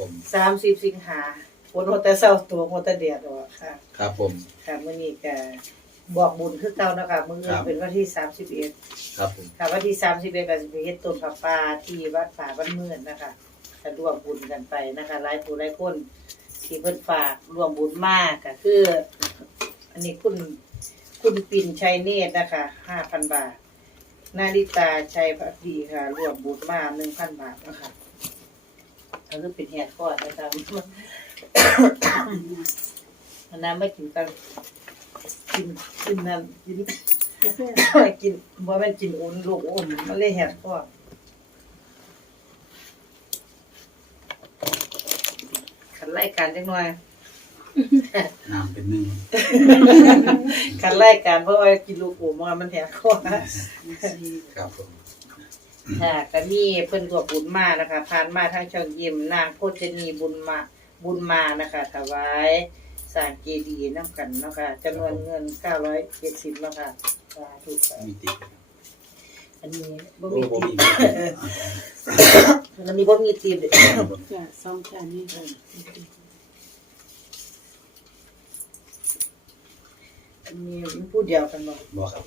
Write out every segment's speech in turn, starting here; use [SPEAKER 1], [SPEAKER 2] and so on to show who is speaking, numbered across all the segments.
[SPEAKER 1] ผม
[SPEAKER 2] สามสิบสิงหาฝนหัวแต่เศร้าตัวหัวแต่เดียดออกค่ะ
[SPEAKER 1] ครับผม
[SPEAKER 2] ค่ะมื้อนี้ก็บอกบุญคือเก่านะคะมื้อ
[SPEAKER 1] ครับ
[SPEAKER 2] เป็นวันที่สามสิบเอ็ด
[SPEAKER 1] ครับผม
[SPEAKER 2] ค่ะวันที่สามสิบเอ็ดก็จะไปเฮ็ดต้นผ้าป่าที่วัดป่าบ้านเมือนนะคะก็ร่วมบุญกันไปนะคะหลายผู้หลายคนที่เพิ่นฝากร่วมบุญมากก็คือ อันนี้คุณคุณปิ่นชัยเนตรนะคะห้าพันบาท นาริตาชัยพักดีค่ะร่วมบุญมาหนึ่งพันบาทนะคะ อันนี้เป็นแหกข้อนะคะอันนั้นไม่กินกันกินกินนั่นกิน
[SPEAKER 3] กาแฟ
[SPEAKER 2] กินบ่แม่นกินอุ่นลูกอุ่นมันเลยแหกคอขันไล่การจังหน่อย
[SPEAKER 1] น้ำเป็นหนึ่ง
[SPEAKER 2] ขันไล่การเพราะว่ากินลูกอุ่นมามันแหกคอ
[SPEAKER 1] ครับผม
[SPEAKER 2] ค่ะก็มีเพิ่นรวบบุญมานะคะผ่านมาทางช่องยิมนางโพชนีบุญมาบุญมานะคะถวายสร้างเจดีย์นํกันเนาะค่ะจำนวนเงิน970เนาะค่ะสาธุค่ะ
[SPEAKER 1] มีติ๊ก
[SPEAKER 2] อันนี้บ่
[SPEAKER 1] โอ้
[SPEAKER 2] มี
[SPEAKER 1] โห
[SPEAKER 2] ติ
[SPEAKER 1] มี
[SPEAKER 2] ดอันนี้บ่มีติด
[SPEAKER 3] จะสองจานนี้
[SPEAKER 2] อันนี้มันพูดเดียวกันบ่
[SPEAKER 1] บอกครับ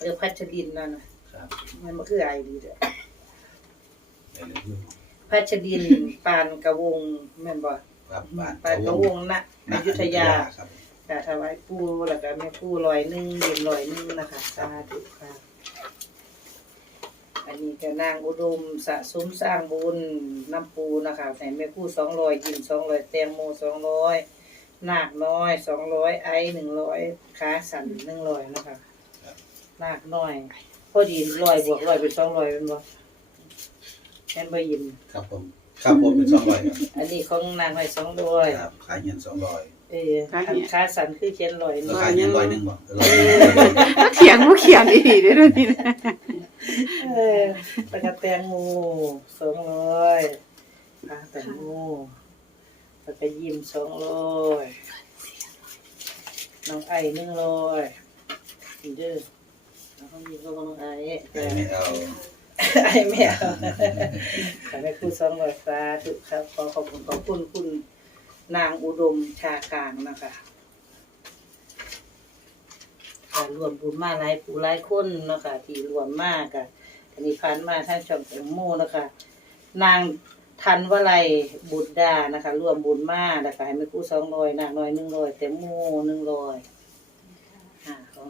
[SPEAKER 2] เออพัชรินนั่นน่ะ
[SPEAKER 1] ครับ
[SPEAKER 2] มันบ่คือไอดีเด้อ
[SPEAKER 1] ได้เลยอยู่
[SPEAKER 2] พัชรินปานกระวงแม่นบ่
[SPEAKER 1] ครับบ้าน
[SPEAKER 2] ปานกระวงนะอยุธยา
[SPEAKER 1] ครับ
[SPEAKER 2] ค่ะถวายปู่แล้วก็แม่ปู่ร้อยหนึงเย็นร้อยหนึงนะคะสาธุค่ะ อันนี้ก็นางอุดมสะสมสร้างบุญน้ำปูนะคะให้แม่ปู่200ยิน200แตงโม200นาคน้อย200ไอ100ขาสั่น100นะคะนาคน้อย พอดีร้อยบวกร้อยเป็นสองร้อยเป็นบ่แม่นบ่ยิน
[SPEAKER 1] ครับผมครับผมเป็นสองร้อยครับ
[SPEAKER 2] อันนี้ของนางไว้สองร้อย
[SPEAKER 1] ครับขายเงินสองร้อย
[SPEAKER 2] เอออันค้าสันคือเขียนร้อย
[SPEAKER 1] แล้วขายเงินร้อยหนึ่งบอกร้อย
[SPEAKER 3] เขียนผู้เขียนดีๆเด้อเดี๋ยวนี่นะ
[SPEAKER 2] เออตะกะแตงโมสองร้อยปลาแตงโมตะกะยิ้มสองร้อยน้องไอ้หนึ่งร้อยนี่เด้อ น้องยิ้มก็น้องไอ้
[SPEAKER 1] ไม่เอา
[SPEAKER 2] ไอ้แมวขอให้คุณสองร้อยสาธุครับขอขอบคุณขอบคุณคุณนางอุดมชากลางนะคะการรวมบุญมาหลายผู้หลายคนนะคะที่รวมมากกะอันนี้พันมาท่างช่องแตงโมนะคะ นางทันวลัยบุตรดานะคะรวมบุญมานะคะให้แม่คู่สองร้อยนางน้อยหนึ่งร้อยแตงโมหนึ่งร้อยอ่าของ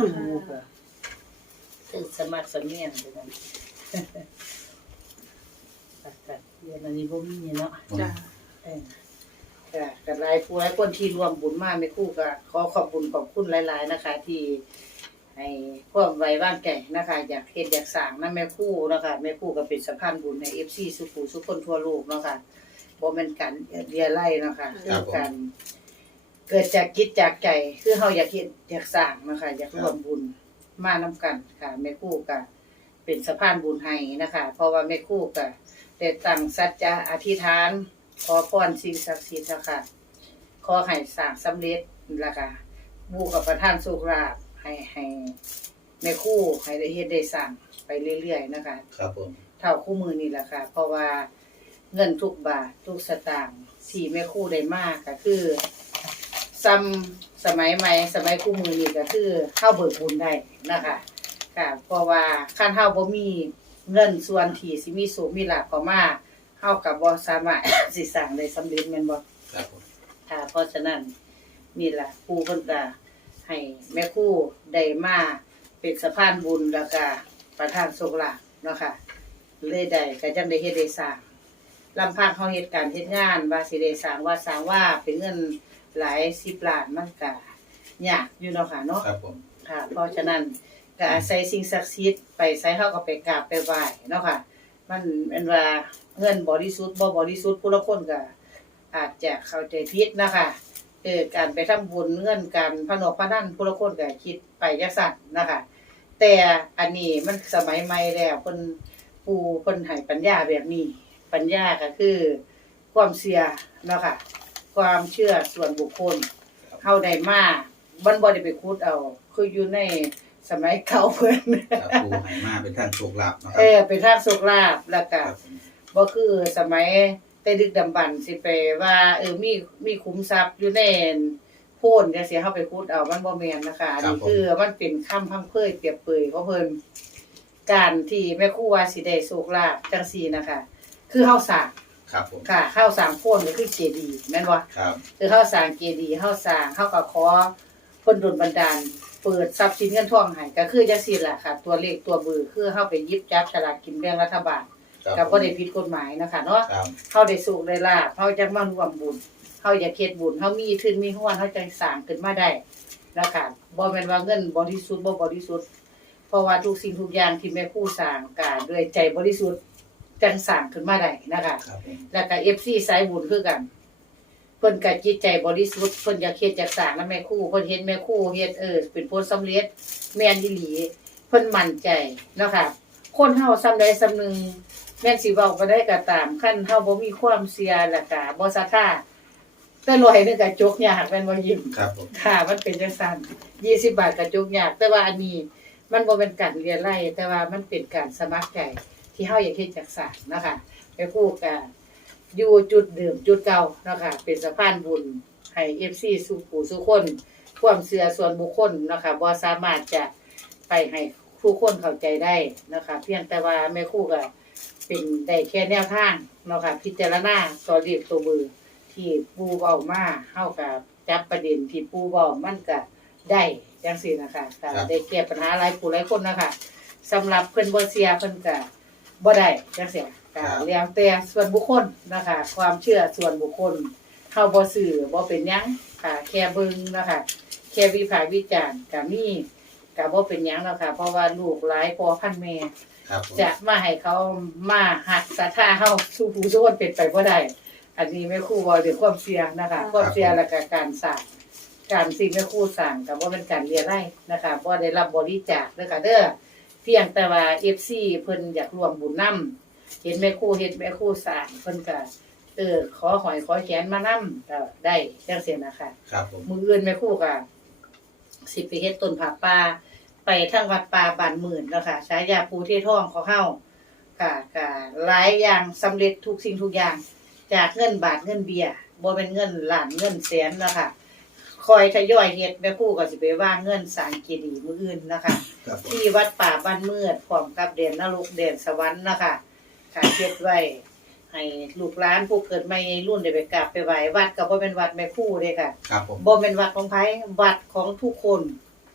[SPEAKER 2] ตงโมค่ะคือสมัครสมเนียงด้วยกันตัดตัดเรียนอันนี้บ่มีเนาะ
[SPEAKER 3] จ้า
[SPEAKER 2] เออค่ะกับหลายผู้หลายคนที่รวมบุญมาไม่คู่ก็ขอขอบคุณขอบคุณหลายๆนะคะ ที่ให้ความไว้วางใจนะคะ อยากเฮ็ดอยากสร้างนะแม่ครู่นะคะแม่ครู่ก็เป็นสะพานบุญใน FC สุขุสุขคนทั่วโลกเนาะค่ะบ่แม่นการเรียไล่เนาะค่ะคือการ เกิดจากจิตจากใจคือเฮาอยากเฮ็ดอยากสร้างเนาะค่ะอยากร่วมบุญมานํกันค่ะแม่ครู่ก็เป็นสะพานบุญให้นะคะ เพราะว่าแม่ครู่ก็ได้ตั้งสัจจะอธิษฐาน ขอพรสิ่งศักดิ์สิทธิ์นะคะขอให้สร้างสำเร็จแล้วก็บูกับประทานสุขลาภให้ให้แม่ครู่ให้ได้เฮ็ดได้สร้างไปเรื่อยๆนะคะ
[SPEAKER 1] ครับผม
[SPEAKER 2] เท่าคู่มือนี่แหละค่ะ เพราะว่าเงินทุกบาททุกสตางค์ที่แม่ครู่ได้มากก็คือ ซ้ำสมัยใหม่สมัยคู่มือนี่ก็คือเข้าเบิกบุญได้นะคะค่ะเพราะว่าคันเฮาบ่มีเงินส่วนที่สิมีสุขมีลาภเข้ามาเฮาก็บ่สามารถ สิสร้างได้สำเร็จแม่นบ่
[SPEAKER 1] ครับผม
[SPEAKER 2] ค่ะเพราะฉะนั้นนี่ล่ะครูเพิ่นก็ให้แม่ครูได้มาเป็นสะพานบุญแล้วก็ประทานโชคลาภเนาะค่ะเลยได้ก็จังได้เฮ็ดได้สร้างลำพังเฮาเฮ็ดการเฮ็ดงานว่าสิได้สร้างว่าสร้างว่าเป็นเงิน หลาย10ล้านมันก็ยากอยู่เนาะค่ะเนาะ
[SPEAKER 1] ครับผม
[SPEAKER 2] ค่ะ เพราะฉะนั้นก็อาศัยสิ่งศักดิ์สิทธิ์ไปใส่เฮาก็ไปกราบไปไหว้เนาะค่ะ มันเป็นว่าเงินบริสุทธิ์บ่บริสุทธิ์ผู้ละคนก็อาจจะเข้าใจผิดนะคะเออการไปทำบุญเงินการพนกพนันผู้ละคนก็คิดไปจังซั่นนะคะ แต่อันนี้มันสมัยใหม่แล้วเพิ่นปูเพิ่นให้ปัญญาแบบนี้ ปัญญาก็คือความเชื่อเนาะค่ะ ความเชื่อส่วนบุคคลเฮาได้มาบ่บ่ได้ไปคุดเอา คืออยู่ในสมัยเก่าเพิ่น
[SPEAKER 1] ครับปูให้มาเป็นทางโชคลาภนะค
[SPEAKER 2] เอ
[SPEAKER 1] รับ
[SPEAKER 2] อเป็นทางโชคลาภแล้วก็
[SPEAKER 1] ครับผม
[SPEAKER 2] บ่คือสมัยแต่ดึกดำบรรพ์สิไปว่า เออมีมีขุมทรัพย์อยู่ในโพ่นจังซี่เฮาไปพูดเอามันบ่แม่นนะคะอันนี้คือมันเป็นคำพังเพยเปรียบเปรยของเพิ่นการที่แม่ครูว่าสิได้โชคลาภจังซี่นะคะ คือเฮาสร้าง
[SPEAKER 1] ครับผม
[SPEAKER 2] ค่ะเฮาสร้างโพ่นก็คือเจดีย์แม่นบ่
[SPEAKER 1] ครับ
[SPEAKER 2] คือเฮาสร้างเจดีย์เฮาสร้างเฮาก็ขอเพิ่นดลบันดาล เปิดทรัพย์สินเงินทองให้ก็คือจังซี่ล่ะค่ะ ตัวเลขตัวเบอร์คือเฮาไปหยิบจับฉลากกินแบ่งรัฐบาล
[SPEAKER 1] ครับ
[SPEAKER 2] ก็บ่ได้ผิดกฎหมายนะคะเนาะ
[SPEAKER 1] ครับ
[SPEAKER 2] เฮาได้สุขได้ลาภเฮาจักมาร่วมบุญเฮาอยากเฮ็ดบุญเฮามีทุนมีห้วนเฮาจังสร้างขึ้นมาได้นะคะบ่แม่นว่าเงินบริสุทธิ์บ่บริสุทธิ์เพราะว่าทุกสิ่งทุกอย่างที่แม่ครูสร้างก็ด้วยใจบริสุทธิ์ จังสร้างขึ้นมาได้นะคะ
[SPEAKER 1] ครับผม
[SPEAKER 2] แล้วก็ FC สายบุญคือกันเพิ่นก็จิตใจบริสุทธิ์เพิ่นอยากเฮ็ดอยากสร้างนำแม่ครูเพิ่นเห็นแม่ครูเฮ็ดเออเป็นผลสำเร็จแม่นอีหลีเพิ่นมั่นใจเนาะค่ะ คนเฮาซำใดซำหนึงแม่นสิเว้าบ่ได้ก็ตามคันเฮาบ่มีความเชื่อแล้วก็บ่ศรัทธาแต่ร้อยหนึงก็จกยากแม่นบ่ยิ้ม
[SPEAKER 1] ครับผม
[SPEAKER 2] ค่ะมันเป็นจังซั่น20บาทก็จกยาก แต่ว่าอันนี้ มันบ่เป็นการเรียนไล่แต่ว่ามันเป็นการสมัครใจ ที่เฮาอยากเฮ็ดอยากสร้างเนาะค่ะแม่ครูก็อยู่จุดเดิมจุดเก่าเนาะคะเป็นสะพานบุญให้ FC สู่ผู้สู่คนความเชื่อส่วนบุคคลเนาะคะบ่สามารถจะไปให้ผู้คนเข้าใจได้เนาะคะ เพียงแต่ว่าแม่ครูก็เป็นได้แค่แนวทางเนาะค่ะพิจารณาตัวเลขตัวเบือที่ปูเว้ามาเฮาก็จับประเด็นที่ปูเว้ามันก็ได้จังซี่นะคะก็ได้แก้ปัญหาหลายผู้หลายคนนะคะสำหรับเพิ่นบ่เสียเพิ่นก็ บ่ได้จังซี่ก็แล้วแต่ส่วนบุคคลนะคะ ความเชื่อส่วนบุคคลเฮาบ่ซื้อบ่เป็นหยังค่ะ แค่เบิ่งนะคะแค่วิพากษ์วิจารณ์ก็มีก็บ่เป็นหยังแล้วค่ะ เพราะว่าลูกหลายพ่อพันแม่
[SPEAKER 1] ครับผม
[SPEAKER 2] จะมาให้เขามาหักศรัทธาเฮาสู่ผู้สู่คนเป็นไปบ่ได้ อันนี้แม่ครูบ่ถึงความเสี่ยงนะคะความเสี่ยงและก็การสร้างการสิ่งแม่ครูสร้างก็บ่เป็นการเรียไร่นะคะบ่ได้รับบริจาคเด้อค่ะเด้อ เพียงแต่ว่า FC เพิ่นอยากร่วมบุญนํเห็นแม่ครูเฮ็ดแม่ครูสร้างเพิ่นก็เออขอหอยขอแขนมานํก็ได้จังซี่นะคะ
[SPEAKER 1] ครับผม
[SPEAKER 2] มืออื่นแม่ครู่ก็สิไปเฮ็ดต้นผาป่าไปทางวัดป่าบ้านหมื่นแล้วค่ะฉายาภูเททองของเฮาค่ะก็หลายอย่างสำเร็จทุกสิ่งทุกอย่าง จากเงินบาทเงินเบียร์บ่เป็นเงินล้านเงินแสนแล้วค่ะ คอยทยอยเฮ็ดแม่ครู่ก็สิไปวางเงินสร้างเจดีย์มื้ออื่นนะคะ
[SPEAKER 1] ครับผม
[SPEAKER 2] ที่วัดป่าบ้านมืดพร้อมกับเด่นนรกเด่นสวรรค์นะคะค่ะเฮ็ดไว้ ให้ลูกหลานผู้เกิดใหม่รุ่นได้ไปกราบไปไหว้วัดก็บ่เป็นวัดแม่ครู่เด้ค่ะ
[SPEAKER 1] ครับผม
[SPEAKER 2] บ่เป็นวัดของไผวัดของทุกคน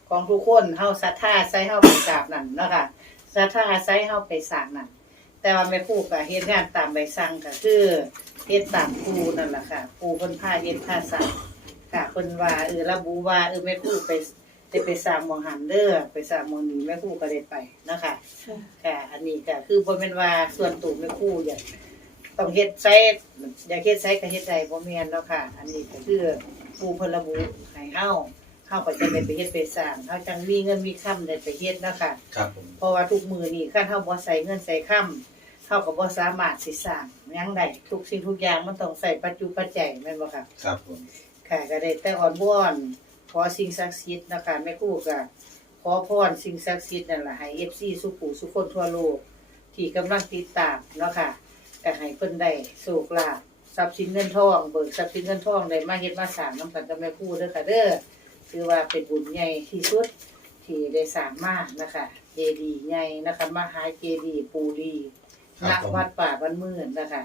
[SPEAKER 2] ของทุกคนเฮาศรัทธาใส่เฮาไปกราบนั่นเนาะค่ะศรัทธาใส่เฮาไปสร้างนั่นแต่ว่าแม่ครูก็เฮ็ดงานตามใบสั่งก็คือเฮ็ดตามครูนั่นล่ะค่ะครูเพิ่นพาเฮ็ดพาสร้าง ค่ะเพิ่นว่าเออระบุว่าเออแม่ครูไปได้ไปสร้างหมองหันเด้อไปสร้างหมองนี้แม่ครูก็ได้ไปเนาะค่ะค่ะอันนี้ก็คือบ่แม่นว่าส่วนตัวแม่ครูอยากต้องเฮ็ดไสอยากเฮ็ดไสก็เฮ็ดได้บ่แม่นเนาะค่ะ อันนี้ก็คือผู้เพิ่นระบุให้เฮาเฮาก็จะได้ไปเฮ็ดไปสร้างเฮาจังมีเงินมีคำได้ไปเฮ็ดเนาะค่ะ
[SPEAKER 1] ครับผม
[SPEAKER 2] เพราะว่าทุกมื้อนี้คันเฮาบ่ใส่เงินใส่คำเฮาก็บ่สามารถสิสร้างหยังได้ทุกสิ่งทุกอย่างมันต้องใส่ปัจจุปัจจัยแม่นบ่ค่ะ
[SPEAKER 1] ครับผม
[SPEAKER 2] ค่ะก็ได้แต่อ่อนวอนขอสิ่งศักดิ์สิทธิ์นะคะแม่ครูก็ขอพรสิ่งศักดิ์สิทธิ์นั่นล่ะให้ FC สุปู่สุคนทั่วโลก ที่กำลังติดตามเนาะค่ะก็ให้เพิ่นได้โชคลาภทรัพย์สินเงินทองเบิกทรัพย์สินเงินทองได้มาเฮ็ดมาสร้างนํกันกับแม่ครูเด้อค่ะเด้อถือว่าเป็นบุญใหญ่ที่สุดที่ได้สร้างมานะคะเจดีย์ใหญ่นะคะมหาเจดีย์ปูรี
[SPEAKER 1] ครั
[SPEAKER 2] ณ
[SPEAKER 1] บผม
[SPEAKER 2] วัดป่าบ้านมืดนะคะ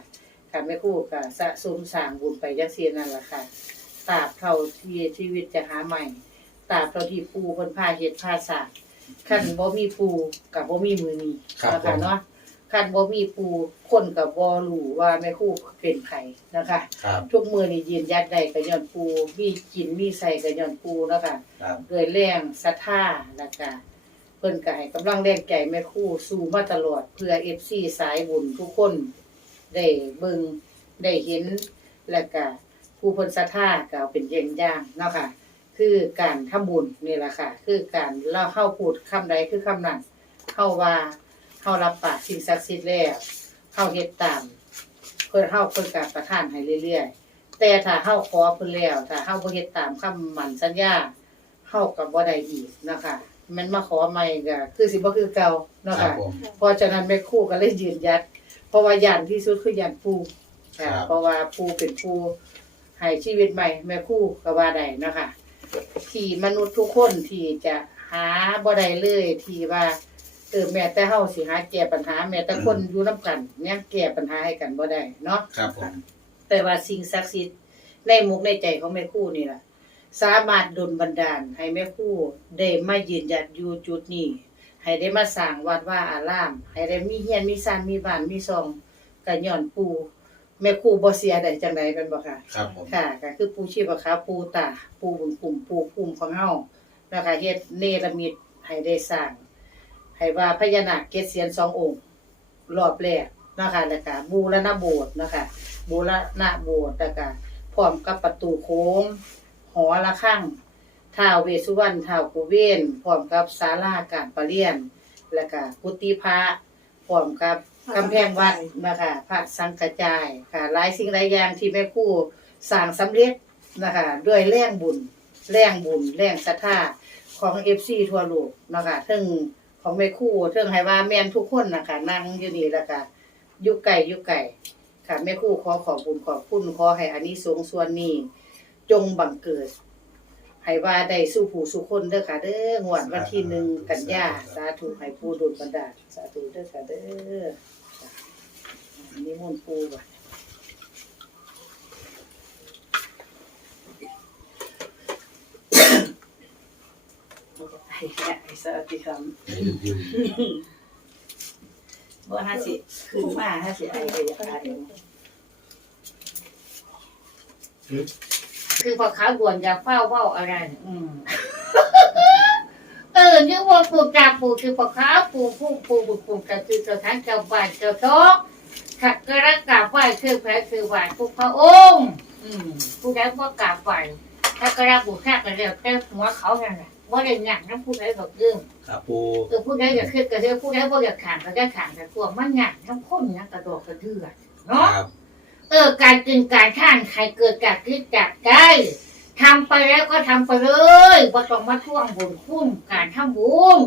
[SPEAKER 2] ค่ะแม่ครู่ก็สะสมสร้างบุญไปจังซี่นั่นล่ะค่ะ ตราบเท่าที่ชีวิตจะหาใหม่ตราบเท่าที่ปูเพิ่นพาเฮ็ดพาสร้างคันบ่มีปูก็บ่มีมื้อนี้
[SPEAKER 1] ครับ
[SPEAKER 2] นะ
[SPEAKER 1] ผ
[SPEAKER 2] คะ
[SPEAKER 1] ม
[SPEAKER 2] เนาะคันบ่มีปูคนก็บ่รู้ว่าแม่ครู่เป็นไผนะคะ
[SPEAKER 1] ครับ
[SPEAKER 2] ทุกมื้อนี้ยืนยันได้ก็ย้อนปูมีกินมีใส่ก็ย้อนปูเนาะค่ะ
[SPEAKER 1] ครับ
[SPEAKER 2] ด้วยแรงศรัทธาแล้วก็เพิ่นก็ให้กำลังแรงใจแม่ครู่สู้มาตลอดเพื่อ FC สายบุญทุกคน ได้เบิ่งได้เห็นแล้วก็ ผู้เพิ่นศรัทธาก็เอาเป็นอย่างอย่างเนาะค่ะ คือการทำบุญนี่แหละค่ะ คือการเล่าเข้าพูดคำใดคือคำนั้นเฮาว่าเฮารับปากสิ่งศักดิ์สิทธิ์แล้วเฮาเฮ็ดตาม เพิ่นเฮาเพิ่นก็ประทานให้เรื่อยๆ แต่ถ้าเฮาขอเพิ่นแล้วถ้าเฮาบ่เฮ็ดตามคำมั่นสัญญาเฮาก็บ่ได้อีกนะคะมันมาขอใหม่ก็คือสิบ่คือเก่าเนาะ
[SPEAKER 1] ครับ
[SPEAKER 2] ค่ะ
[SPEAKER 1] ผม
[SPEAKER 2] เพราะฉะนั้นแม่ครูก็เลยยืนยัด เพราะว่าย่านที่สุดคือยันปู
[SPEAKER 4] ค่ะ
[SPEAKER 1] ครับ
[SPEAKER 4] เพราะว่าผู้เป็นผู้ ให้ชีวิตใหม่แม่ครู่ก็ว่าได้เนาะคะที่มนุษย์ทุกคนที่จะหาบ่ได้เลยที่ว่าเออแม้แต่เฮาสิหาแก้ปัญหา แม้แต่คนอยู่นํกันยังแก้ปัญหาให้กันบ่ได้เนาะ
[SPEAKER 1] ครับผม
[SPEAKER 4] แต่ว่าสิ่งศักดิ์สิทธิ์ในมุกในใจของแม่ครู่นี่ล่ะ สามารถดลบันดาลให้แม่ครู่ได้มายืนหยัดอยู่จุดนี้ ให้ได้มาสร้างวัดว่าอาราม ให้ได้มีเฮียนมีซานมีบ้านมีซองก็ย้อนปู่ แม่ครู่บ่เสียได้จังไดเป็นบ่ค่ะ
[SPEAKER 1] ครับผม
[SPEAKER 4] ค่ะก็คือปู่ชีพะคะปู่ตาปู่บุญคุ้มปู่ภูมิของเฮานะคะเฮ็ดเนรมิตให้ได้สร้างให้ว่าพญานาคเกศเสียนสององค์ รอบแรกนะคะแล้วก็บูรณะโบสถ์นะคะบูรณะโบสถ์แล้วก็พร้อมกับประตูโค้ง หอระฆังท้าวเวสสุวรรณท้าวกุเวนพร้อมกับศาลาการประเรียน แล้วก็กุฏิพระพร้อมกับ กำแพงวัดนะคะพระสังกระจายค่ะ หลายสิ่งหลายอย่างที่แม่คู่สร้างสำเร็จนะคะ ด้วยแรงบุญ แรงบุญ แรงศรัทธาของ FC ทั่วโลกนะคะทั้งของแม่คู่ทั้งให้ว่าแม่นทุกคนนะคะนั่งอยู่นี่แล้วก็ยู่ไกลอยู่ไกลค่ะแม่คู่ขอขอบคุญขอบคุณขอให้อานิสงส์ส่วนนี้ จงบังเกิด ให้ว่าได้สู้ผู้สู้คนเด้อค่ะเด้องวดวันที่หนึ่งกันยาสาธุให้ผู้โดนบันดาลสาธุเด้อค่ะเด้ออันนี้มนต์ปูว่ะไอ้แค่ไอ้สาธุค
[SPEAKER 1] ให้ดื่มำ
[SPEAKER 4] ว่าห้าสิขึ้นมาห้าสิไอ้ไอ้ไอ้ คือพอขาบวนอยากเฝ้าเฝ้าอะไร อืมเออนึกว่าปูกาปูคือปะขาปูผู้ปูบุกปูกาคือสถานเจ้าบ้านเจ้าทอกขัดกระกราบไหว้คือแพ้คือไหว้ทุกพระองค์ อืมผู้ใดว่ากราบไหว้ถ้ากระบูชากันเรียกแต่หัวเขานั่นแหละว่าได้หยักน้ำผู้ใดบอกเรื่อง
[SPEAKER 1] ครับปู
[SPEAKER 4] เออผู้ใดอยากขึ้นก็เรื่องผู้ใดว่าอยากขานก็ได้ขานแต่ตัวมันหยักน้ำข้นนะกระโดดกระเดือด
[SPEAKER 1] ค
[SPEAKER 4] เนาะ
[SPEAKER 1] รับ
[SPEAKER 4] เออ การกินการท่านใครเกิดจากคิดจากใจทำไปแล้วก็ทำไปเลยบ่ต้องมาท่วงบุญคุ้มการทำบุญ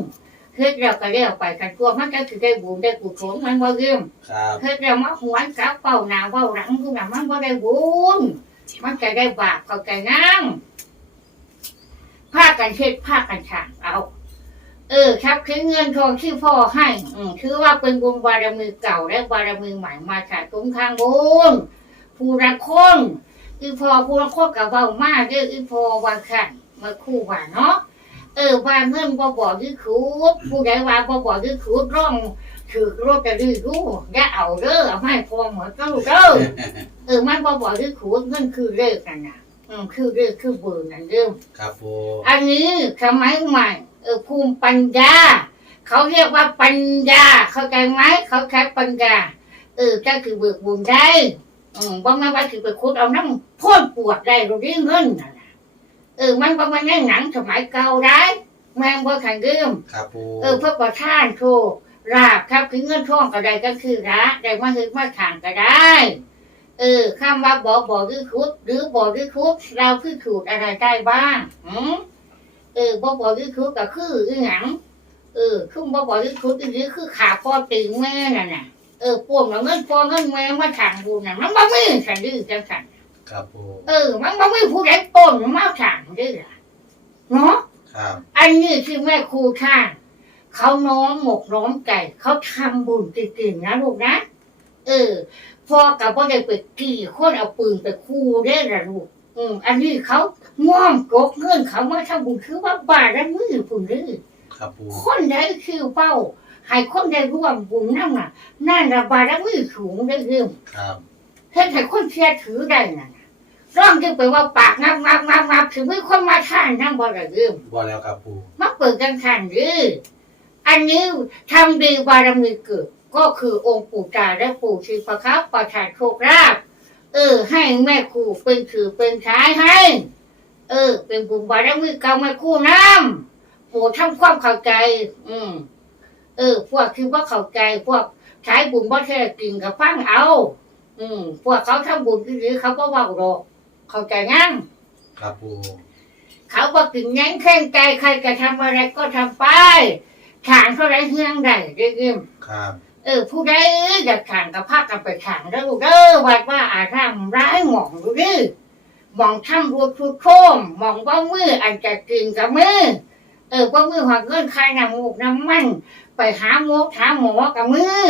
[SPEAKER 4] เฮ็ดแล้วก็แล้วไปกันตัวมันก็คือได้บุญได้กุศลมันบ่ยืม
[SPEAKER 1] ครับ
[SPEAKER 4] เฮ็ดแล้วมาหวนกลับเป้าหน้าเป้าหลังคือน่ะมันบ่ได้บุญมันจะได้บาปเข้าใจนั่งพากันเฮ็ดพากันฉางเอา เออ ครับคือเงินทองที่พ่อให้ อืมถือว่าเป็นบุญบารมีเก่าและบารมีใหม่มาจากคุ้มข้างบุญ ผู้รักคนอีพอผู้รักคนกับเบามากเด้ออีพอว่าขันมาคู่ว่าเนาะเออว่าเงินบ่บอกที่ขูดผู้ใดว่าบ่บอกที่ขูดร่องถือรถจะดื้อรู้อย่าเอาเด้อเอาไม่พอเหมือนเจ้าเด้อเออมันบ่บอกที่ขูดเงินคือเลขกันนะอืมคือเลขคือเบอร์นั่นเด้อ
[SPEAKER 1] ครับปู
[SPEAKER 4] อันนี้สมัยใหม่เออภูมิปัญญาเขาเรียกว่าปัญญา เข้าใจไหมเขาใช้ปัญญาเออก็คือเบิกบุญได้ อืมบ่แม่นว่าคือไปคุดเอาน้ำพ่นปวดได้รู้ดีเงินน่ะนะเออมันบ่แม่นในหนังสมัยเก่าได้แม่งบ่ทันเดิม
[SPEAKER 1] ครับปู
[SPEAKER 4] เออเพื่อประทานโชคลาบครับคือเงินทองก็ได้ก็คือระได้มาถึงมาทางก็ได้ เออคำว่าบอกบอกคือคุด หรือบอกคือคุดเราคือขูดอะไรได้บ้างอืมเออบอกบอกคือคุดก็คืออีหยังเออคือบอกบอกคือคุดอีหรือคือขาพ่อตึงแม่น่ะน่ะ เออพวกเราเงินพ่อเงินแม่มาทางบุญน่ะมันบ่มีสันดื้อจังสัน
[SPEAKER 1] ครับปู
[SPEAKER 4] เออ มันบ่มีผู้ใดปล้นมาทางดื้อล่ะเนาะ
[SPEAKER 1] ครับ
[SPEAKER 4] อันนี้คือแม่ครูท่านเขาน้อมหมกน้อมใจเขาทำบุญจริงๆนะลูกนะเออพ่อกับพ่อได้ไปกี่คนเอาปืนไปคู่ได้ละลูกอืมอันนี้เขาง่อมกกเงินเขามาทำบุญคือว่าบาทละมือปุ่นเลย
[SPEAKER 1] ครับปู
[SPEAKER 4] คนใดคือเป้า ให้คนได้ร่วมบุญนั่นน่ะนั่นละบาทละมือสูงได้เรื่อง
[SPEAKER 1] ครับ
[SPEAKER 4] เห็นให้คนเชื่อถือได้น่ะนะร่องจึงไปว่าปากงับงับงับงับถึงไม่คนมาท่านนั่งบ่ได้เรื่อง
[SPEAKER 1] บ่แล้วครับปู
[SPEAKER 4] มาเปิดกันขันหรืออันนี้ทำดีบารมีเกิดก็คือองค์ปู่ตาและปู่ชีพะครับประทานโชคลาภเออ ให้แม่ครูเป็นถือเป็นท้ายให้ เออ เป็นบุญบารมีเก่าแม่ครูน้ำปู่ทำความเข้าใจ อืม เออ พวกคือว่าเข้าใจพวกใช้บุญบ่แท้กินกับฟังเอา อืม พวกเขาทำบุญที่นี้เขาก็ว่าหรอกเข้าใจงั้น
[SPEAKER 1] ครับปู
[SPEAKER 4] เขาบอกถึงยั้งแข่งใจใครจะทำอะไรก็ทำไปถางเท่าไรเฮืองได้เรื่อย
[SPEAKER 1] ครับ
[SPEAKER 4] ๆเออ ผู้ใดอยากขังกับพากันไปขังแล้วลูกเด้อวัดว่าอารามร้ายหมองดูดิหมองทำรวดทุดโคมหมองว่ามืออันจะกินกับมือเออว่ามือหักเงินใครน้ำมูกน้ำมัน ไปหาหมกหาหมอกับมือ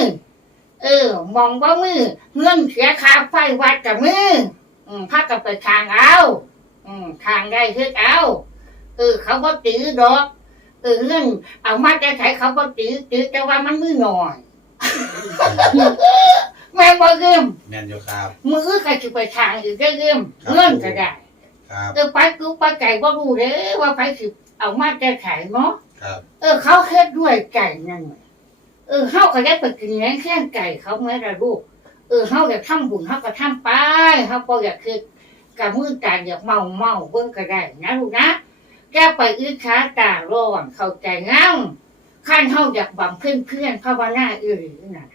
[SPEAKER 4] เออ มองว่ามือเงินเสียค่าไฟวัดกับมือ อืมพากันไปทางเอา อืมทางได้คือเอา เออ เขาบ่ตื้อดอกเออเงินเอามาจะใช้เขาบ่ตื้อตื้อแต่ว่ามันมือหน่อยแม่บ่เริ่ม
[SPEAKER 1] แม่นอยู่ครับ
[SPEAKER 4] มือก็สิไปทางอีกเริ่มเงินก็ได้
[SPEAKER 1] ครับ
[SPEAKER 4] เออไปกูไปไก่บ่รู้เด้ว่าไปสิเอามาจะขายเนาะ
[SPEAKER 1] ครับ
[SPEAKER 4] เออ เขาเฮ็ดด้วยไก่นั่นน่ะเออเฮาก็ได้ไปกินแหนงแค่ไก่เขาแม่ละลูก เออเฮาอยากทำบุญเฮาก็ทำไปเฮาบ่อยากคือกับมือการอยากเมาเมาเบิ่งก็ได้นะลูกนะแกไปอื้อค้าตาร้อนเข้าใจงั้งขั้นเฮาอยากบังเพื่อนเพื่อนภาวนาอีหลีนั่นน่ะ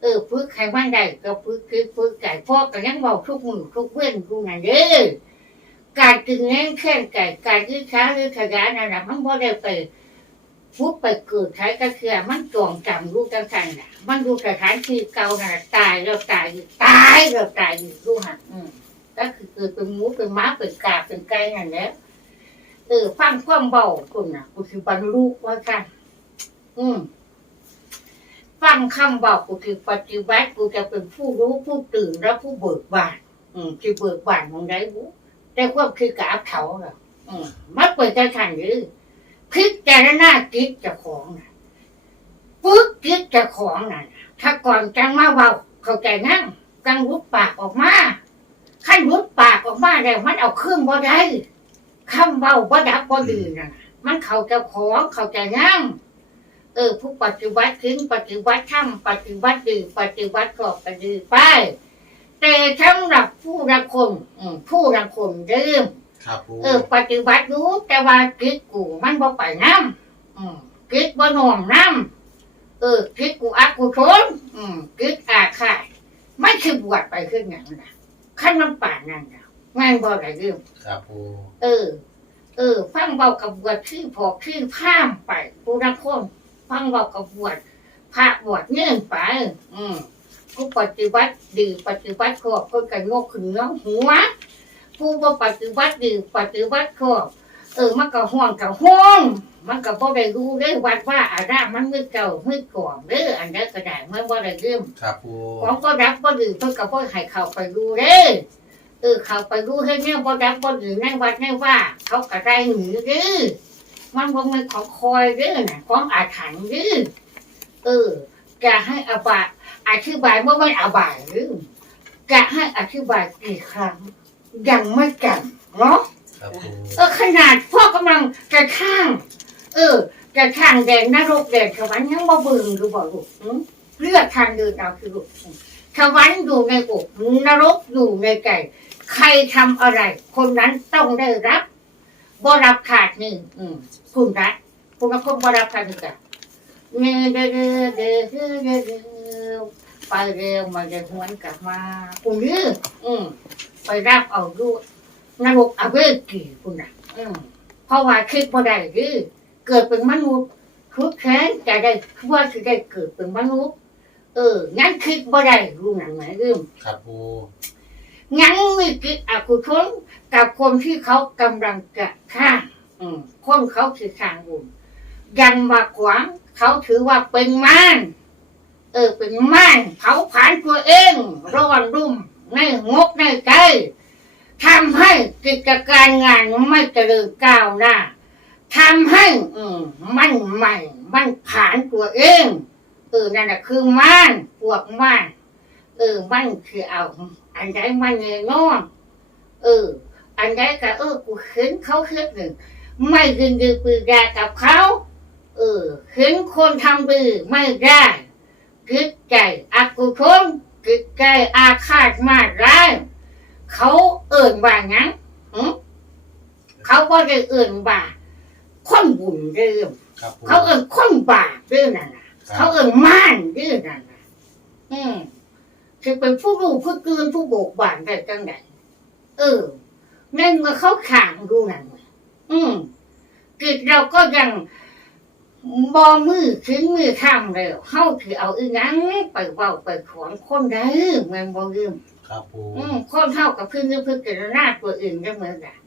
[SPEAKER 4] เออฝึกให้มันได้ก็ฝึกคือฝึกไก่พ่อก็ยังเว้าทุกมือทุกเว้นกูนั่นเด้อการกินแหนงแค่ไก่การอื้อค้าหรือขยะนั่นน่ะมันบ่ได้ไป ฟุบไปเกิดใช้ก็คือมันจวงจำรู้จังสันน่ะ มันดูสถานที่เก่าน่ะตายแล้วตายอยู่ตายแล้วตายอยู่รู้หักอืมก็คือเกิดเป็นหมูเป็นม้าเป็นกาเป็นไก่นั่นแหละเออฟังความเบาคุณน่ะกูคือบรรลุว่ากันอืมฟังคำเบากูคือปฏิบัติกูจะเป็นผู้รู้ผู้ตื่นและผู้เบิกบานอืมคือเบิกบานมองได้บุแต่ความคือกราบเขาน่ะ อืมมันเปิดใจขันหรือ พิจารณาจิตเจ้าของนะฝึกจิตเจ้าของน่ะถ้าก่อนจังมาเว้าเข้าใจนั่งจังรุดปากออกมาขั้นรุดปากออกมาแล้วมันเอาเครื่องบ่ได้คำเว้าบ่ดับบ่ดื้อน่ะมันเข้าเจ้าของเข้าใจนั่งเออผู้ปฏิบัติถึงปฏิบัติธรรมปฏิบัติดีปฏิบัติก็ปฏิบัติไปแต่สำหรับผู้ละคนอืมผู้ละคนเดิม
[SPEAKER 1] ครับปู
[SPEAKER 4] เออปฏิบัติรู้แต่ว่ากิจกูมันบ่ไปน้ำอืมกิจบ่นอมน้ำเออกิจกูอักกูชนอืมกิจอาฆาตไม่คือบวชไปขึ้นอย่างนั้นนะขั้นมันป่านนั่นนะงานบ่ได้เรื่อง
[SPEAKER 1] ครับปู
[SPEAKER 4] เออ เออ ฟังเบากับบวชชื่อพอชื่อข้ามไปผู้นักคนฟังเบากับบวชพระบวชเงื่อนไป อืมกูปฏิบัติดีปฏิบัติขอบคนกันโงกขึ้นเนื้อหัว ผู้บ่ปฏิบัติดีปฏิบัติขอบเออมันก็ห่วงกับห่วงมันก็บ่ได้รู้ได้วัดว่าอารามมันมือเก่ามือก่อนเด้ออันนั้นก็ได้มันบ่ได้ลืม
[SPEAKER 1] ครับปู
[SPEAKER 4] ของก็รับบ่ดื้อเพิ่นก็บ่ให้เข้าไปดูเด้อเออเข้าไปดูให้แน่บ่รับบ่ดื้อในวัดในว่า เขาก็ได้หนีเด้อมันบ่แม่นของคอยเด้อน่ะของอาถรรพ์เด้อเออจะให้อบายอธิบายว่าไม่อบายหรือจะให้อธิบายกี่ครั้ง ยังไม่จำเนาะ
[SPEAKER 1] ครับปู
[SPEAKER 4] เออขนาดพ่อกำลังกระข้าง เออกระข้างแดงนรกแดงสวรรค์ยังบ่เบิ่งดูบ่ลูกหึเลือกทางเดินเอาคือลูกหึสวรรค์อยู่ในอกนรกอยู่ในใจใครทำอะไร คนนั้นต้องได้รับบ่รับขาดหนึ่งอืมคุณรัฐคุณก็คงบ่รับขาดหนึ่งจ้ะเด้อเด้อเด้อเด้อเด้อเด้อเด้อไปเร็วมาจะหวนกลับมาคุณยื้ออืม ไปรับเอาด้วยนรกอเวกีคุณน่ะอืมเพราะว่าคิดบ่ได้คือเกิดเป็นมนุษย์คือแค้นจะได้ว่าคือได้เกิดเป็นมนุษย์ เออ งั้นคิดบ่ได้รู้หนังไหมลืม
[SPEAKER 1] ครับปู
[SPEAKER 4] งั้นมีกิจอกุศลกับคนที่เขากำลังจะฆ่าอืมคนเขาคือสร้างบุญยังมาขวางเขาถือว่าเป็นมารเออเป็นมารเผาผลาญตัวเองร้อนรุ่ม ในงกในใจทำให้กิจการงานไม่เจริญก้าวหน้าทำให้มันใหม่ มันผ่านตัวเองเออนั่นแหะคือม่านพวกม่านเออมันคือเอา อันใดมันเงยนอนเออ อันใดก็เออกูเห็นเขาเฮ็ดหนึ่งไม่ยินดีปืนดากับเขาเออเห็นคนทำดีไม่ได้กึดใจอากุศล กึดใจอาฆาตมาร้ายเขาเอิ่นว่าหยังหึเขาก็ได้เอิ่นว่าคนบุญเดิม
[SPEAKER 1] ครับปู
[SPEAKER 4] เขาเอิ่นคนบาปเดิมนั่นน่ะ
[SPEAKER 1] ครั
[SPEAKER 4] เขา
[SPEAKER 1] บ
[SPEAKER 4] เอิ่นม่านเดิมนั่นน่ะอืมคือเป็นผู้รู้ผู้เกืนผู้โบกบานได้จังไดเออในเมื่อเขาขางดูนั่นน่ะอืมกิจเราก็ยัง บ่มือถึงมือทำแล้วเฮาถือเอาอีหยังไปเว้าไปขวางคนได้แม่นบ่ลืม
[SPEAKER 1] ครับปู
[SPEAKER 4] อืมคนเฮากับเพิ่นนึกเพิ่นเกิดหน้าตัวอื่นได้เหมือนกัน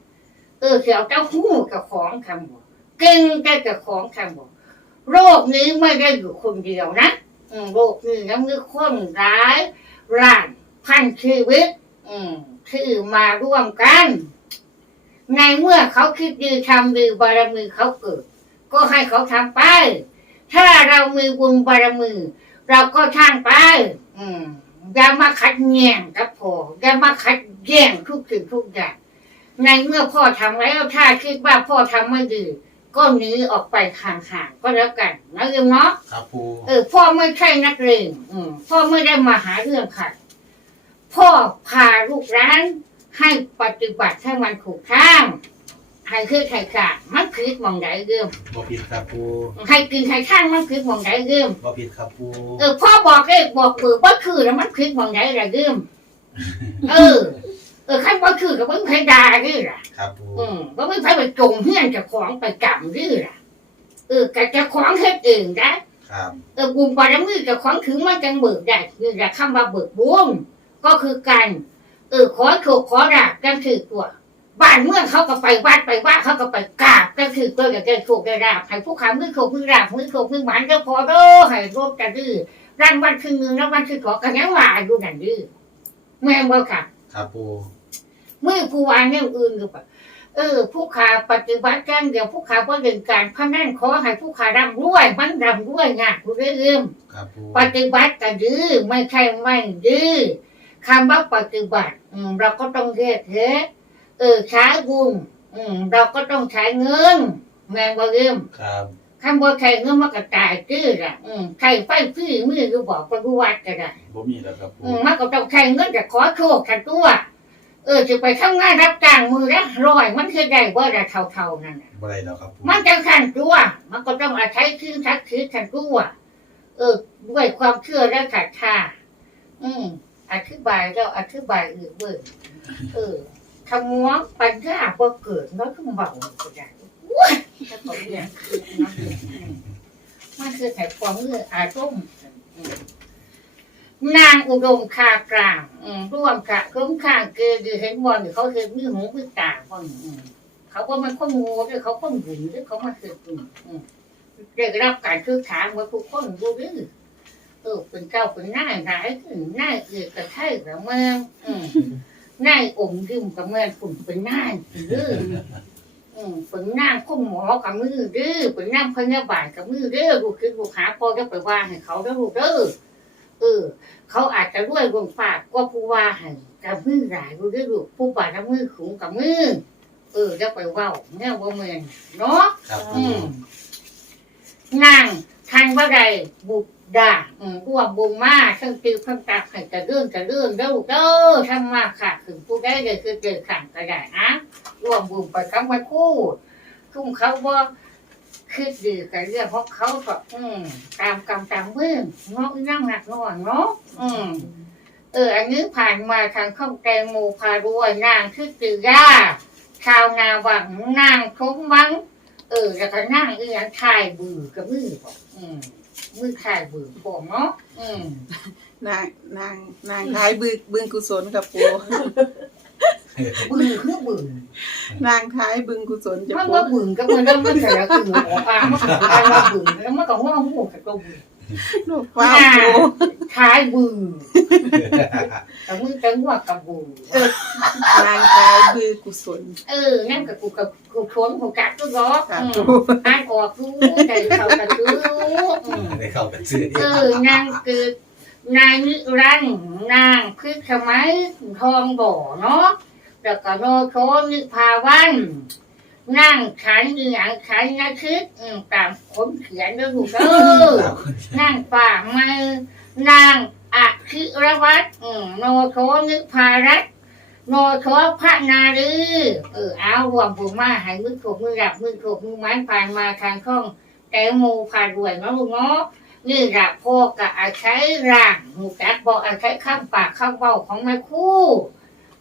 [SPEAKER 4] เออสิเอาเจ้าหู้กับของคำบ่เก่งแต่กับของคำบ่โรคนี้ไม่ได้อยู่คนเดียวนะอืมโรคนี้ยังมีคนร้ายร่างพันชีวิต อืมที่มาร่วมกัน ในเมื่อเขาคิดดีทำดีบารมีเขาเกิด ก็ให้เขาทำไป ถ้าเรามีบุญบารมีเราก็ทางไป อืมอย่ามาขัดแย้งกับพ่ออย่ามาขัดแย้งทุกสิ่งทุกอย่างในเมื่อพ่อทำแล้วถ้าคิดว่าพ่อทำไม่ดี ก็หนีออกไปห่างๆก็แล้วกันนะโยมเนาะ
[SPEAKER 1] ครับปู
[SPEAKER 4] เออพ่อไม่ใช่นักเรียนอืมพ่อไม่ได้มาหาเรื่องค่ะ พ่อพาลูกร้านให้ปฏิบัติให้มันถูกทาง ให้คือไข่ขาดมันคือมองไหนเดิม
[SPEAKER 1] บ่ผิดครับปู
[SPEAKER 4] ให้กินไข่ข้างมันคือมองไหนเดิม
[SPEAKER 1] บ่ผิดครับปู
[SPEAKER 4] เออพ่อบอกเลยบอกเปิดว่าคือแล้วมันคือมองไหนละเดิมเออ เออขั้นว่าคือกับมึงใครด่าดิล่ะ
[SPEAKER 1] ครับปู
[SPEAKER 4] อืมว่ามึงใครไปจงเฮี้ยนเจะของไปกำดิล่ะเออกะจะของเฮ็ดเองได้
[SPEAKER 1] ครับ
[SPEAKER 4] เออบุญบารมีกับของถึงมันจังเบิกได้คืออยากคำว่าเบิกบุญก็คือการเออขอโชคขอราบกันถือตัว บ้านเมืองเขาก็ไปวัดไปว่าเขาก็ไปกราบกันถือตัวอยากได้โชคได้ราบให้ผู้ขามือโชคมือราบมือโชคมือหมันก็พอเด้อให้รวมกันดื้อรันวันคือหนึ่งรันวันคือขอกันยังว่าอยู่นั่นดื้อแม่นบ่ค่ะ
[SPEAKER 1] ครับปู
[SPEAKER 4] มือผู้วานเนี่ยอื่นก็ไปเออ ผู้ขาปฏิบัติกันเดี๋ยวผู้ขาว่าเรื่องการพนันขอให้ผู้ขาร่ำรวยมันร่ำรวยงานรู้เรื่อง
[SPEAKER 1] ครับปู
[SPEAKER 4] ปฏิบัติก็ดื้อไม่ใช่ไม่ดื้อคำว่าปฏิบัติอืมเราก็ต้องเรียกเท เออใช้บุญอืม เราก็ต้องใช้เงิน แมงว่าเริ่ม
[SPEAKER 1] ครับ
[SPEAKER 4] คำว่าใช้เงินมันก็ตายดื้อละอืมใช้ไฟพี่มือก็บอกปฏิวัติก็ได้
[SPEAKER 1] บ่มีแล้วครับปู
[SPEAKER 4] อืมมันก็ต้องใช้เงินแต่ขอโชคกันตัวเออจะไปทำงานรับจ้างมือละร้อยมันคือได้ว่าละเท่าๆนั่นน่ะ
[SPEAKER 1] บ่ได้แล้วครับปู
[SPEAKER 4] มันจะขันตัว มันก็ต้องอาศัยชื่อทักชื่อขันตัว เออ ด้วยความเชื่อและศรัทธา อืมอธิบายแล้วอธิบายอีกเว้ยเออ ทำม้วงปัญญาบ่เกิดน้อยขึ้นเบาก็ได้ว้ยถ้าเขาเรียนคือนะอืมมันคือไถ่ความมืออารมณ์อืมนางอุดมคากลางอืมร่วมกะร่วมข้างเกลือเห็นบอลเขาเห็นมือหูมือตาคนอืมเขาว่ามันข้อมูลด้วยเขาข้อมูลด้วยเขามาสืบอืมอืมได้รับการคือถามว่าทุกคนรู้ดื้อเออเป็นเจ้าเป็นนายนายขึ้นนายเอกกระไทยกับเมืองอืม นายอมยิ้มกับเมืองฝุ่นเป็นนายดื้ออืมเป็นนางข้อหมอกับมือดื้อเป็นนางพยาบาลกับมือเด้อลูกคือลูกหาพอจะไปว่าให้เขาแล้วลูกเด้อเออ เขาอาจจะรวยวงฝากก็ผู้ว่าให้กับมือหลายรู้ดื้อลูกผู้บาดกับมือขุงกับมือเออจะไปเว่าเนี่ยว่าเมือนเนาะ
[SPEAKER 1] ครับปู
[SPEAKER 4] อืมนาง ทันว่าใดบุตรดาอืมร่วมบุญมาทั้งติวทั้งตักให้จะเรื่องจะเรื่องเด้อเด้อทำมาค่ะถึงผู้ได้เลยคือเจอขังก็ได้อะร่วมบุญไปคำวันคู่ทุ่มเขาว่าคิดดีกับเรื่องของเขาก็อืมตามกรรมตามเมื่อเนาะอีนั่งหนักหน่อยเนาะอืมเออ อันนี้ผ่านมาทางข้าวแกงหมูพารวยนางคือตือย่าชาวนาวังนั่งทมวัง เออแล้วก็นั่งอีหยังถ่ายบือกับมือบอกอืมมือถ่ายบือผมเนาะอืม
[SPEAKER 3] นางนางนางท้ายบึกบึงกุศลกับปู
[SPEAKER 4] บือคือบือนา
[SPEAKER 3] งท้ายบึงกุศลจะ
[SPEAKER 4] มัน
[SPEAKER 3] ปู
[SPEAKER 4] ว่าบืนก็มันแล้วมันแต่ละคือออกมามันก็การว่าบืนแล้วมันก็ว่าหูกับตัวบืน
[SPEAKER 3] ลูกฟ้าปู
[SPEAKER 4] ถ่ายบือ แต่มือแต่หัวกับบือนา
[SPEAKER 3] งท้ายบึงกุศล
[SPEAKER 4] เออนั่นกับกูกับกูชวนกูกัดก็รอ
[SPEAKER 3] ค่ะ
[SPEAKER 4] อืม
[SPEAKER 3] ปู
[SPEAKER 4] อ่านออกรู้ใจเขากระซื้ออืม
[SPEAKER 1] ได้เข้ากันซื้อ
[SPEAKER 4] เออนางเกิดนางนิรันดร์นางพึกสมัยทองบ่อเนาะแล้วก็โนโชนิพาวันนั่งขันอหย่างขันนะคิดอืมตามคนเขียนแล้วลูกเออนั่งป่ามือนาง อะคิรวัตรอืมโนโชนิพารัตน์โนโชพระนารีเออเอารวมผมมาให้มือถูกมือหลับมือถูกมือไม้ผ่านมาทางช่องแตงโมพารวยเนาะลูกเนาะนี่หละพ่อกับอาใช้ร่างหูจักบอกอาใช้ข้างปากข้างเบาของแม่คู่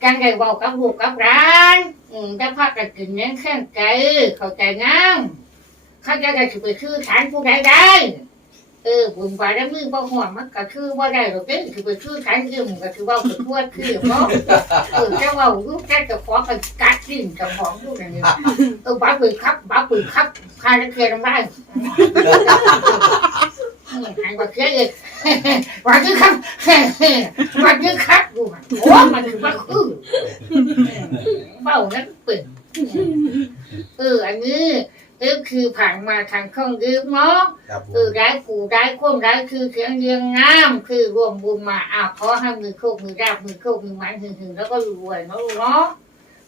[SPEAKER 4] กันได้เบากับลูกกับร้านอืมได้พักกันกินเน้นแข้งใจเข้าใจงามข้าจะได้ถือไปคือฐานผู้ใดได้ เออบุญบารมีบ่ห่วงมันก็คือว่าได้หรอกเด้ถือไปคือฐานยืมก็ถือว่าเป็นทั่วคือเนาะเออจะว่าลูกแค่จะขอกันกัดดิ้นกับของลูกอย่างนี้เออบ้าปืนครับบ้าปืนครับพานักเรียนมาได้หายว่าเสียเองวันนี้ครับวันนี้ครับดูมันโอ้มันถือว่าคือเบ้านั้นเป็นเอออันนี้ เออคือผ่านมาทางช่องยืมเนาะ
[SPEAKER 1] ครับปู
[SPEAKER 4] เออได้ผู้ได้คนได้คือเสียงเรียงงาม คือรวมบุญมาอะขอให้มือโคกมือราบมือโคกมือมันหึงหึงแล้วก็รวยเนาะลูกเนาะ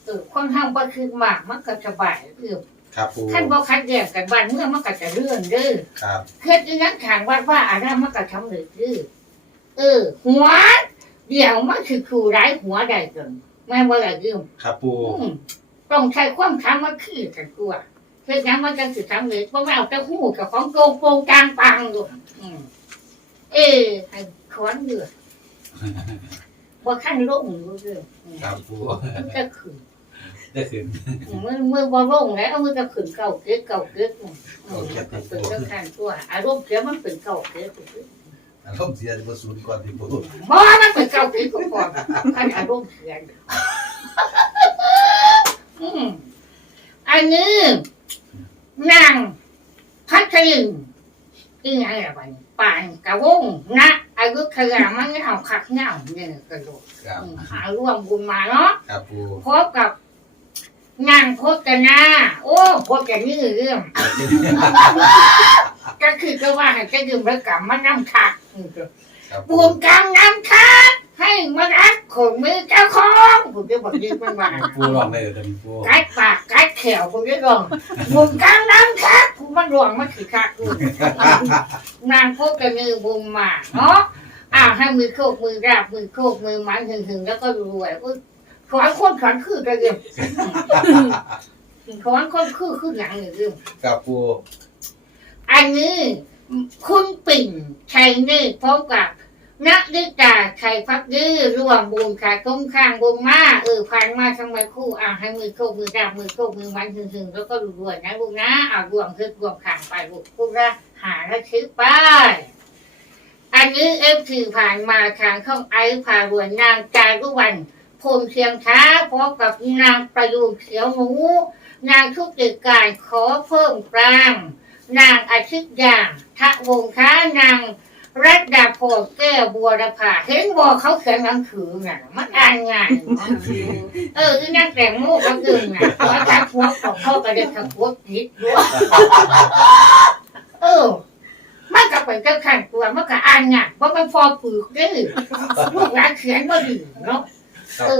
[SPEAKER 4] เออคนทำก็คือมากมันก็สบายเออ
[SPEAKER 1] ครับปู
[SPEAKER 4] ท่านบ่คัดแยกกันบ้านเมืองมันก็จะเรื่องเด้อ
[SPEAKER 1] ครับ
[SPEAKER 4] เฮ็ดอีนั้นทางวัดว่าอารามมันก็ทำเลยเด้อเออ หัว เดี๋ยวมันคือครูร้ายหัวได้เกินแม่นบ่ได้ยืม
[SPEAKER 1] ครับปู
[SPEAKER 4] อืมต้องใช้ความสามัคคีกันตัว เพื่อยังมันจะสื่อสารเลยเพราะว่าเอาแต่หูกับของโกงโปงกลางปังอยู่อืมเออให้ขอนเดือดว่าขั้นโล่งอยู่เรื่องอืม
[SPEAKER 1] ครับปู
[SPEAKER 4] มันจะขึ้น
[SPEAKER 1] ได้ขึ้น
[SPEAKER 4] อืมมือมือบ่โล่งแล้วเอามือจะขึ้นเก่าเกล็ดเก่าเกล็ดอืมอืมเป็นเรื่องขั้นตัวอารมณ์เสียมันเป็นเก่าเกล็ด
[SPEAKER 1] อารมณ์เสียจะมาศูนย์ก่อนที่ปู
[SPEAKER 4] บ่มันเป็นเก่าเกล็ดก่อนขั้นอารมณ์เสียอืมอันนี้ นางพัชรินอีไงล่ะบัดนี้ป่านกะวงนะอายุขยามันเงาขักเงาเนี่ยกระโดด
[SPEAKER 1] ครับ
[SPEAKER 4] อืมหาร่วมบุญมาเนาะ
[SPEAKER 1] ครับปู
[SPEAKER 4] พบกับนางพจนาโอ้พจนานี่เรื่องก็คือก็ว่าให้จะดื่มแล้วกลับมานั่งคัก
[SPEAKER 1] ครับ
[SPEAKER 4] บุญกลางน้ำคัก ให้มารักคนมือเจ้าของผมจะบอกดีมันว่า
[SPEAKER 1] ปูลองได้เลยตอนนี้ปู
[SPEAKER 4] กัดปากกัดแขวผมจะลองบุญกลางน้ำคักผมมันรวงมันคือคักอยู่นางพบกันมือบุมมาเนาะอ่าให้มือโคกมือราบมือโคกมือมันหึงหึงๆแล้วก็รวยอุ๊ยถอนคนถอนคือกันเลยถอนคนคือคือหนังหนึ่งเรื่อง
[SPEAKER 1] ครับปู
[SPEAKER 4] อันนี้คุณปิ่นชัยนี่พร้อมกับ นักดิกาชัยพักยื้อร่วมบุญขาดคุ้มข้างบุญมาเออพันมาทำไมคู่อ่าให้มือโคกมือราบมือโคกมือมันหึงหึงแล้วก็รวยนะลูกนะอ่ารวมคือรวมขางไปลูกพวกละหาแล้วซื้อไปอันนี้เอฟซีผ่านมาทางช่องไอพารวยนางจารุวันพรมเชียงช้าพร้อมกับนางประยูนเขียวหมูนางทุกกิการขอเพิ่มกลาง นางอาทิตย์ยาทะวงค้านาง รัตดาพรแก้วบัวระผาเห็นบอเขาเขียนหนังสือน่ะมันอ่านง่ายเนาะเออที่นั่งแต่งโม่ก็คือน่ะเพราะถ้าพวกของเขาก็เรียกทางพวกผิดด้วยเออมันก็เป็นเจ้าขันตัวมันก็อ่านง่ายเพราะมันพอปึกเด้อลูกหลานเขียนบ่ดีเนาะ
[SPEAKER 1] ครับปู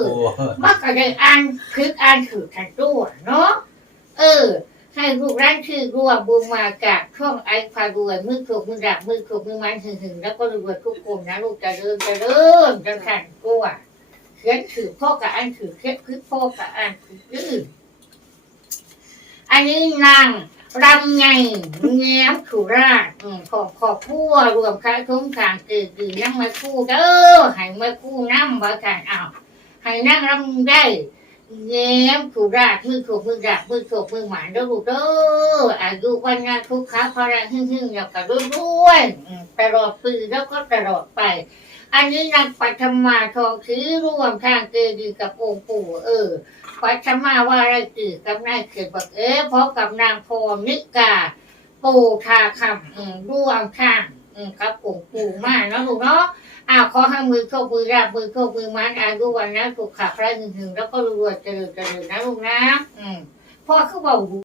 [SPEAKER 4] มันก็ได้อ่านคืออ่านถือกันตัวเนาะเออ ให้ลูกร้านชื่อรัวบุญมาจากช่องไอพารวยมือขบมือดับมือขบมือมันหึงหึงแล้วก็รวยทุกคนนะลูกจะเริ่มจะเริ่มจะขันกลัวเขียนถือพ่อกับอ่านถือเคล็ดคือพ่อกับอ่านถือดื้ออันนี้นางรำไงแง้มขุราชขอบขอบพัวรวมค่าทุ่งทางเกิดดื่นั่งมาคู่เด้อให้มาคู่น้ำบ่กันอ้าวให้นั่งรำได้ เง้มถูกราดมือถูกมือดักมือถูกมือหมานเด้อลูกเด้ออายุวันงานทุกค้าพลังหึ่งหึ่งๆแล้วก็ด้วยๆอืมตลอดปีแล้วก็ตลอดไป อันนี้นางปัทมาทองถือร่วมทางเกดีกับองค์ปู่เออปัทมาว่าอะไรตือกับนายเขียนบอกเอ๊ะพร้อมกับนางพรนิกา ปู่ทาคำร่วมข้างกับองค์ปู่มาเนะลูกเนาะ อ้าวขอให้มือโชคมือราบมือโชคมือมันอายุวันนะสุขขับไร้หนึ่งแล้วก็รวยเจริญเจริญนะลูกนะ อืมพ่อเขาบอก